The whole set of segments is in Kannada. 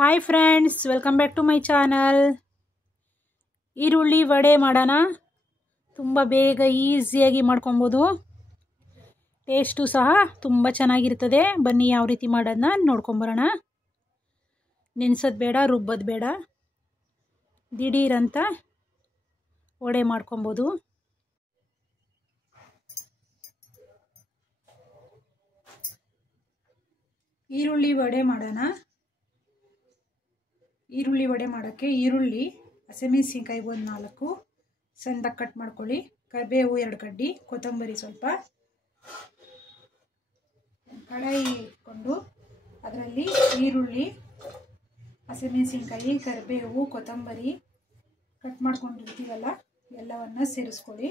Hi friends, welcome back to my channel. ಈರುಳ್ಳಿ ವಡೆ ಮಾಡೋಣ. ತುಂಬ ಬೇಗ ಈಸಿಯಾಗಿ ಮಾಡ್ಕೊಬೋದು. ಟೇಸ್ಟು ಸಹ ತುಂಬ ಚೆನ್ನಾಗಿರ್ತದೆ. ಬನ್ನಿ ಯಾವ ರೀತಿ ಮಾಡೋದನ್ನ ನೋಡ್ಕೊಂಬರೋಣ. ನೆನೆಸೋದು ಬೇಡ, ರುಬ್ಬೋದು ಬೇಡ, ದಿಢೀರಂತ ವಡೆ ಮಾಡ್ಕೊಬೋದು. ಈರುಳ್ಳಿ ವಡೆ ಮಾಡೋಣ. ಈರುಳ್ಳಿ ವಡೆ ಮಾಡೋಕ್ಕೆ ಈರುಳ್ಳಿ, ಹಸಿಮೆಣಸಿನ್ಕಾಯಿ ಒಂದು 4 ಸಣ್ಣದಾಗಿ ಕಟ್ ಮಾಡ್ಕೊಳ್ಳಿ. ಕರಿಬೇವು 2 ಕಡ್ಡಿ, ಕೊತ್ತಂಬರಿ ಸ್ವಲ್ಪ. ಕಡಾಯಿ ಇಟ್ಕೊಂಡು ಅದರಲ್ಲಿ ಈರುಳ್ಳಿ, ಹಸಿಮೆಣಸಿನ್ಕಾಯಿ, ಕರಿಬೇವು, ಕೊತ್ತಂಬರಿ ಕಟ್ ಮಾಡ್ಕೊಂಡಿರ್ತೀವಲ್ಲ ಎಲ್ಲವನ್ನ ಸೇರಿಸ್ಕೊಳ್ಳಿ.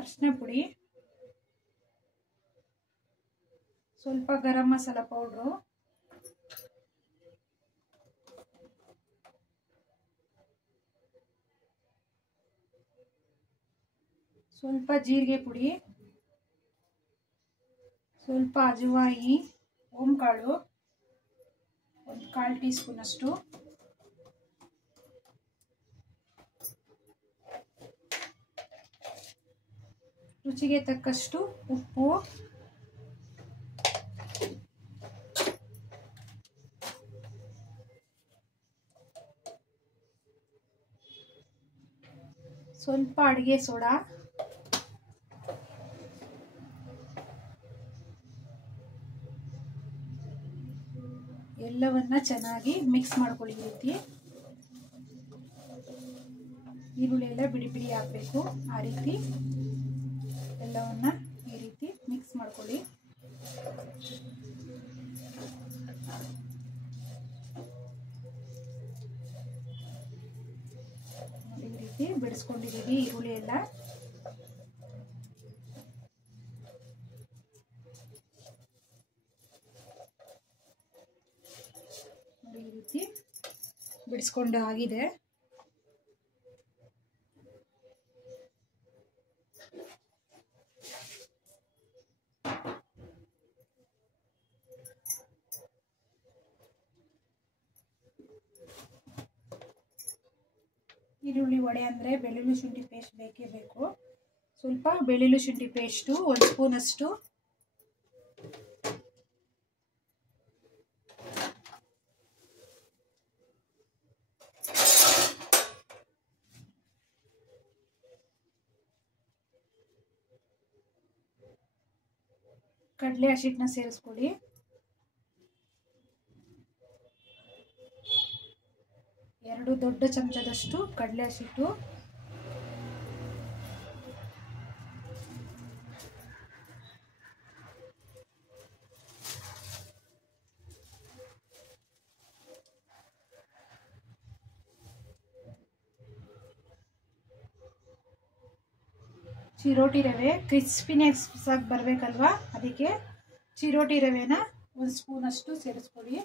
ಅರಿಶಿನ ಪುಡಿ, ಸ್ವಲ್ಪ ಗರಂ ಮಸಾಲ ಪೌಡ್ರು, ಸ್ವಲ್ಪ ಜೀರಿಗೆ ಪುಡಿ, ಸ್ವಲ್ಪ ಅಜವಾಯಿ, ಓಂಕಾಳು 1/4 ಟೀ ಸ್ಪೂನ್ ಅಷ್ಟು, ರುಚಿಗೆ ತಕ್ಕಷ್ಟು ಉಪ್ಪು, ಸ್ವಲ್ಪ ಅಡಿಗೆ ಸೋಡಾ, ಎಲ್ಲವನ್ನ ಚೆನ್ನಾಗಿ ಮಿಕ್ಸ್ ಮಾಡ್ಕೊಳ್ಳಿ. ಈ ರೀತಿ ಈರುಳ್ಳಿ ಎಲ್ಲ ಬಿಡಿ ಬಿಡಿ ಆಗಬೇಕು. ಆ ರೀತಿ ಎಲ್ಲವನ್ನ ಈ ರೀತಿ ಮಿಕ್ಸ್ ಮಾಡ್ಕೊಳ್ಳಿ. ಈ ರೀತಿ ಬಿಡಿಸ್ಕೊಂಡಿದ್ದೀವಿ ಈರುಳ್ಳಿ ಎಲ್ಲ. ಈ ರೀತಿ ಬಿಡಿಸ್ಕೊಂಡು ಆಗಿದೆ. ಈರುಳ್ಳಿ ವಡೆ ಅಂದರೆ ಬೆಳ್ಳುಳ್ಳಿ ಶುಂಠಿ ಪೇಸ್ಟ್ ಬೇಕೇ ಬೇಕು. ಸ್ವಲ್ಪ ಬೆಳ್ಳುಳ್ಳಿ ಶುಂಠಿ ಪೇಸ್ಟು 1 ಸ್ಪೂನ್ ಅಷ್ಟು, ಕಡಲೆ ಹಸಿಟ್ಟನ್ನ ಸೇರಿಸ್ಕೊಳ್ಳಿ. ಎರಡು ದೊಡ್ಡ ಚಮಚದಷ್ಟು ಕಡಲೆ ಹಸಿಟ್ಟು, ಚಿರೋಟಿ ರವೆ ಕ್ರಿಸ್ಪಿನೆಸ್ ಆಗಿ ಬರಬೇಕಲ್ವಾ, ಅದಕ್ಕೆ ಚಿರೋಟಿ ರವೆನ 1 ಸ್ಪೂನ್ ಅಷ್ಟು ಸೇರಿಸ್ಕೊಳ್ಳಿ.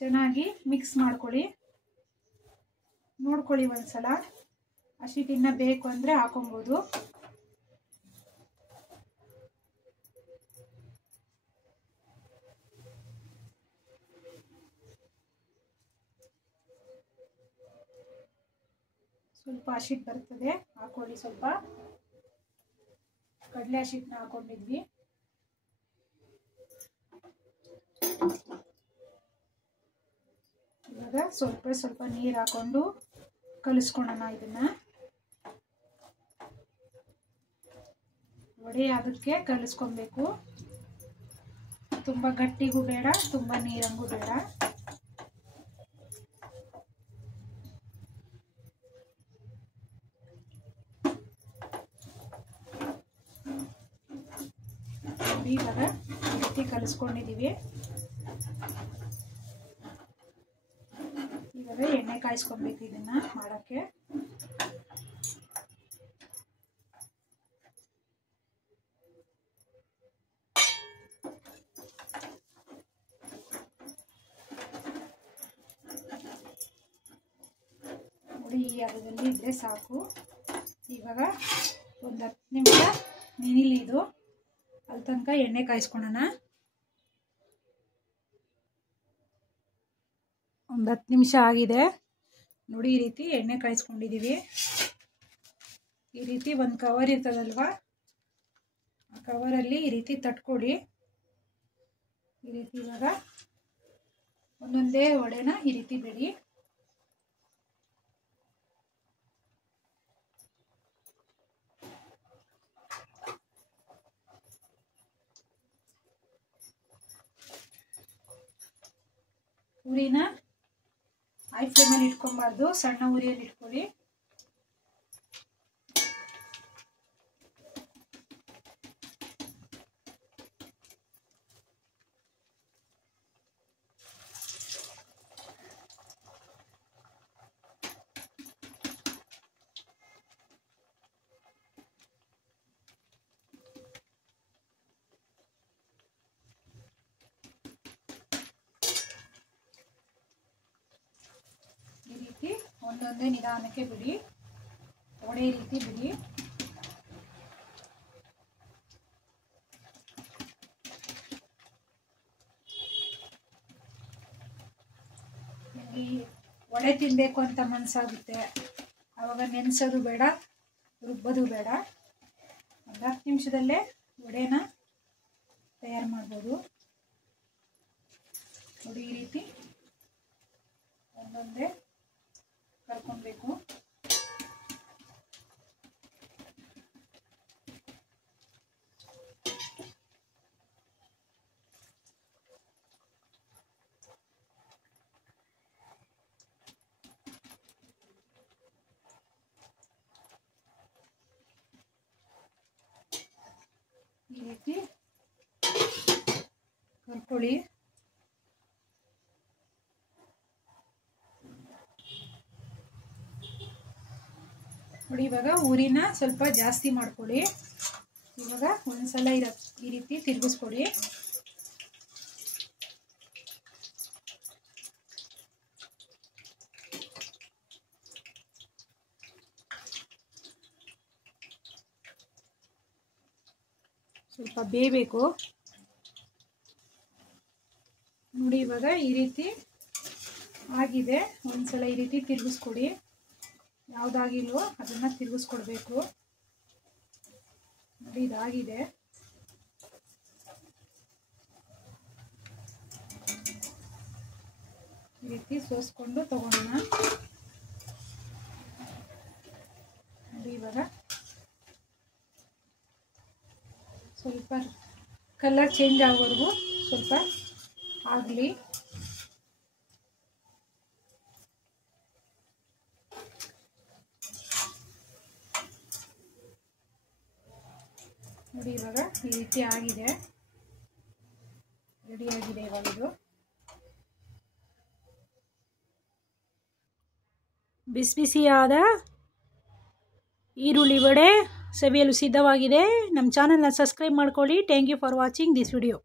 ಚೆನ್ನಾಗಿ ಮಿಕ್ಸ್ ಮಾಡ್ಕೊಳ್ಳಿ. ನೋಡ್ಕೊಳ್ಳಿ ಒಂದ್ಸಲ, ಹಸಿಟ್ಟಿನ ಬೇಕು ಅಂದರೆ ಹಾಕೊಬೋದು. ಸ್ವಲ್ಪ ಹಸಿಟ್ಟು ಬರ್ತದೆ, ಹಾಕೊಳ್ಳಿ. ಸ್ವಲ್ಪ ಕಡಲೆ ಹಸಿಟ್ಟನ್ನ ಹಾಕೊಂಡಿದ್ವಿ. ಇವಾಗ ಸ್ವಲ್ಪ ನೀರು ಹಾಕೊಂಡು ಕಲಿಸ್ಕೊಳ್ಳೋಣ. ಇದನ್ನ ವಡೆ ಅದಕ್ಕೆ ಕಲಿಸ್ಕೊಬೇಕು. ತುಂಬ ಗಟ್ಟಿಗೂ ಬೇಡ, ತುಂಬ ನೀರಂಗೂ ಬೇಡ. ಇವಾಗ ಈ ರೀತಿ ಕಲಿಸ್ಕೊಂಡಿದ್ದೀವಿ. ಇವಾಗ ಎಣ್ಣೆ ಕಾಯಿಸ್ಕೊಬೇಕು ಇದನ್ನ ಮಾಡೋಕ್ಕೆ. ನೋಡಿ, ಈ ಹದದಲ್ಲಿ ಇದ್ರೆ ಸಾಕು. ಇವಾಗ ಒಂದು 10 ನಿಮಿಷ ನೆನಿಲಿ ಇದು. ಅಲ್ಲಿ ತನಕ ಎಣ್ಣೆ ಕಾಯಿಸ್ಕೊಳ್ಳೋಣ. ಒಂದು 10 ನಿಮಿಷ ಆಗಿದೆ ನೋಡಿ. ಈ ರೀತಿ ಎಣ್ಣೆ ಕಾಯಿಸ್ಕೊಂಡಿದ್ದೀವಿ. ಈ ರೀತಿ ಒಂದು ಕವರ್ ಇರ್ತದಲ್ವಾ, ಆ ಕವರಲ್ಲಿ ಈ ರೀತಿ ತಟ್ಕೊಡಿ. ಈ ರೀತಿ ಇವಾಗ ಒಂದೊಂದೇ ವಡೆನ ಈ ರೀತಿ ಬಿಡಿ. ಉರಿನ ಹೈ ಫ್ಲೇಮಲ್ಲಿ ಇಟ್ಕೊಬಾರ್ದು, ಸಣ್ಣ ಉರಿಯಲ್ಲಿ ಇಟ್ಕೊಳ್ಳಿ. ಈ ರೀತಿ ಒಂದೊಂದೇ ನಿಧಾನಕ್ಕೆ ಬಿಡಿ, ಒಡೆ ರೀತಿ ಬಿಡಿ. ನಿಮಗೆ ವಡೆ ತಿನ್ನಬೇಕು ಅಂತ ಮನಸ್ಸಾಗುತ್ತೆ, ಆವಾಗ ನೆನೆಸೋದು ಬೇಡ, ರುಬ್ಬೋದು ಬೇಡ. ಒಂದು 10 ನಿಮಿಷದಲ್ಲೇ ವಡೆನ ತಯಾರು ಮಾಡ್ಬೋದು ನೋಡಿ. ಈ ರೀತಿ ಒಂದೊಂದೇ ಕರ್ಕೊಬೇಕು. ಈ ರೀತಿ ಕರ್ಕೊಳ್ಳಿ. ನೋಡಿ ಇವಾಗ ಉರಿನ ಸ್ವಲ್ಪ ಜಾಸ್ತಿ ಮಾಡ್ಕೊಳ್ಳಿ. ಇವಾಗ ಒಂದ್ಸಲ ಈ ರೀತಿ ತಿರುಗಿಸ್ಕೊಡಿ. ಸ್ವಲ್ಪ ಬೇಯಬೇಕು ನೋಡಿ. ಇವಾಗ ಈ ರೀತಿ ಆಗಿದೆ. ಒಂದ್ಸಲ ಈ ರೀತಿ ತಿರುಗಿಸ್ಕೊಡಿ. ಯಾವುದಾಗಿಲ್ವೋ ಅದನ್ನು ತಿರುಗಿಸ್ಕೊಡ್ಬೇಕು ನೋಡಿ. ಇದಾಗಿದೆ. ಈ ರೀತಿ ಸೋಸ್ಕೊಂಡು ತಗೊಳ್ಳೋಣ ನೋಡಿ. ಇವಾಗ ಸ್ವಲ್ಪ ಕಲರ್ ಚೇಂಜ್ ಆಗೋವರೆಗೂ ಸ್ವಲ್ಪ ಆಗಲಿ. ನೋಡಿ ಇವಾಗ ಈ ರೀತಿ ಆಗಿದೆ, ರೆಡಿ ಆಗಿದೆ. ಇವಾಗ ಇದು ಬಿಸಿ ಬಿಸಿಯಾದ ಈರುಳ್ಳಿ ವಡೆ ಸವಿಯಲು ಸಿದ್ಧವಾಗಿದೆ. ನಮ್ಮ ಚಾನಲ್ನ ಸಬ್ಸ್ಕ್ರೈಬ್ ಮಾಡ್ಕೊಳ್ಳಿ. Thank you for watching this video.